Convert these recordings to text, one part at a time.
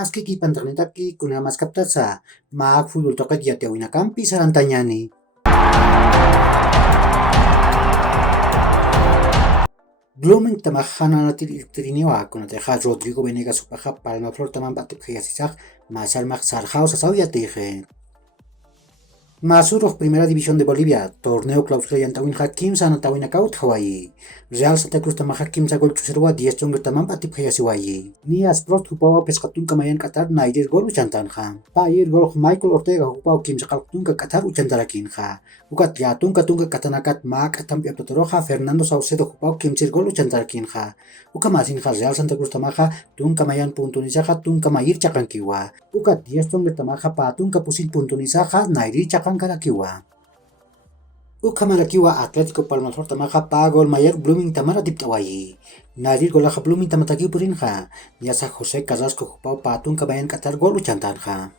Aski ki pantranitaki kuna mas kaptasa, maak fudul tokat ya tewina kampi sarantanyani. Blooming tamahana natil iltriniwa kuna teja Rodrigo Venegas upaja Palma Flor taman batip jayasisaj, masal mak sarjao sasau ya teje. Masuros Primera División de Bolivia, torneo clausura yantawin hakim sanatawin akaut Hawaii. Real Santa Cruz tamah hakim sagol chuserwa 10 chongger tamam patip hayasiwayi. Nias Sport hupawa peskatun kamayan Qatar naidir gol uchantan ha. Pair gol Michael Ortega hupawa kim sakaltun ka Qatar uchantarakin ha. Ukat yatun katunga katanakat mak atampi aptotoroha Fernando Saucedo hupawa kim sir gol uchantarakin ha. Ukamasin ha Real Santa Cruz tamaha tun kamayan puntunisaha tun kamayir chakankiwa. Ukat 10 chongger tamaha patun kapusin puntunisaha naidir karakiwa. Ukamalakiwa Atletico Palmaflor tamaja pagol mayer Blooming tamara diptawayi. Nadir golaja Blooming tamataki purinja. Niasa José Carrasco jupau patun kamayan Qatar gol uchantanja.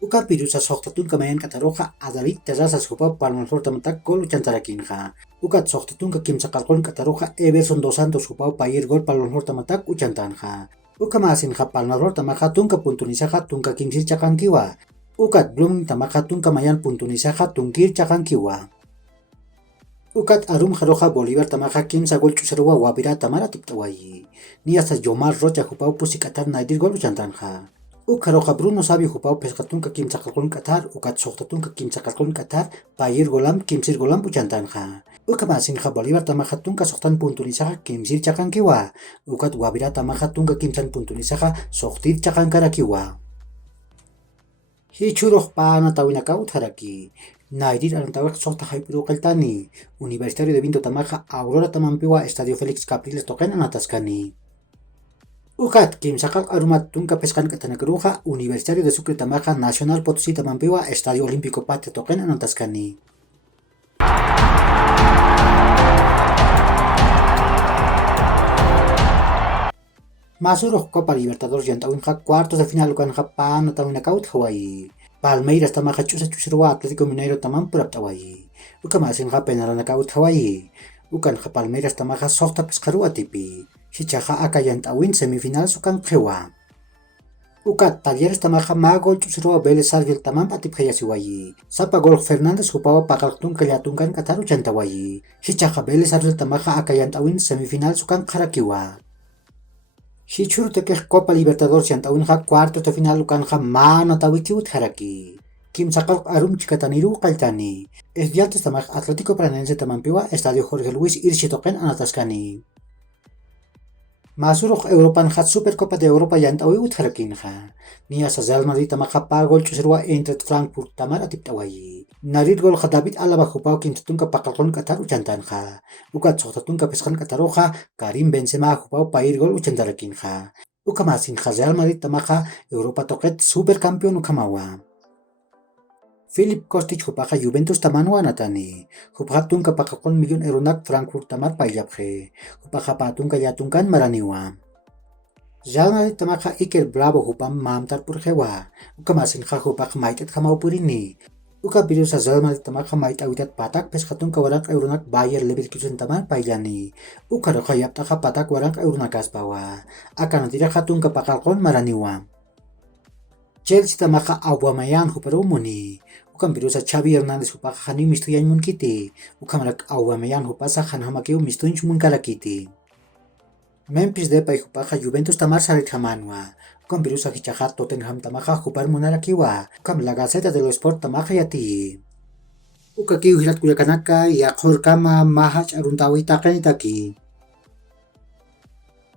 Uka pirusa sohtatun kamayan Qataroja David Terrazas jupau Palmaflor tamatak gol uchantarakinja. Ukat sohtatun ka kim sakalgol Qataroja Everson dos Santos jupau payer gol Palmaflor tamatak uchantanja. Ukamasinja Palmaflor tamaja tunka puntunisaja tunka kimsir chakankiwa. Ukat Blooming tamaja tunka mayan puntunisaja tunkir chakankiwa. Ukat arum jaroja Bolívar tamaja kim sagol chusarwa wabira tamara tiptawayi. Ni hasta Yomar Rocha jupau pusi Qatar naidir gol uchantanja. Ukaroja Bruno Sabio jupau pescatunka kim sakalgol Qatar ukat sohtatunka kim sakalgol Qatar payer golam kimsir golam uchantanja. Ukamasinja Bolívar tamaja tunka sohtan puntunisaja kimsir chakankiwa. Ukat wabira tamaja tunka kimsan puntunisaja sohtir chakankarakiwa. Hichuroh pana tawinakaw tharaki. Naidir arantawak sokta haipiru kaltani. Universitario de Vinto tamaja Aurora tamampiwa Estadio Félix Capriles token anataskani. Ukat kim sakal arumat tunka peskan katanakaruja Universitario de Sucre tamaja Nacional Potosí tamampiwa Estadio Olímpico Patria token anataskani. Masuroh Copa Libertadores yantawinja cuartos de final ukanja pana tawinakaw Hawaii. Palmeiras tamaja chusarwa Atlético Mineiro tamam puraptawayi. Ukamasinja penaranakaw Hawaii. Ukanja Palmeiras tamaja sohta peskarua tipi. Hichaja akayantawin semifinal sukan pjewa. Ukat Talleres tamaja magol chusarwa Vélez Sarsfield tamam patip hayasiwayi. Sapa gol Fernández hupawa pakaltun kalyatunkan Qatar uchantawayi. Hichaja Vélez Sarsfield tamaja akayantawin semifinal sukan karakiwa. Hichur tekeh Copa Libertadores yantawinja cuartos de final ukanja mana tawikiwit haraki. Kim sakal arum chikataniru kaltani. Estudiantes tamaj Atlético Paranaense tamampiwa Estadio Jorge Luis Irsi token anataskani. Masuroh Europan hat Supercopa de Europa yantawiwit harakinja. Niasa Real Madrid tamaja pagol chusirwa Eintracht Frankfurt tamar atiptawayi. Narid gol David Alaba jupau kintutunka pakalkon Qatar uchantanja. Ukat sohtatunka peskan Qataroja Karim Benzema jupau pair gol uchantarakinja. Ukamasinja Real Madrid tamaja Europa toket supercampeón ukamawa. Filip Kostic jupaja Juventus tamanwa natani. Jupaja tunka pakalkon million erunak Frankfurt tamar paiyapje. Jupaja patunka yatunkan maraniwa. Real Madrid tamaja Iker Bravo jupam mamtar purjewa. Ukamasinja jupaj maitet jamau purini. Uka birusa Real Madrid tamaja mait awitat patak peskatun ka warak eurunak Bayer Leverkusen tamar pailani. Uka roja yaptaja patak warak eurunak aspawa. Akan tira hatun ka pakalkon maraniwa. Chelsea tamaja Aubameyang huparu muni. Ukan birusa Xavi Hernández hupaja hani mistuyan munkiti. Uka marak Aubameyang hupasa han hamakiu mistuin munkarakiti. Memphis Depay hupaja Juventus tamar sarit hamanwa. Ukan birusa hichaja Tottenham tamaja hupar munarakiwa. Ukam la Gaceta de lo Sport tamaja yati. Uka kiu hilat kuyakanaka ya kama mahach aruntawi takanitaki.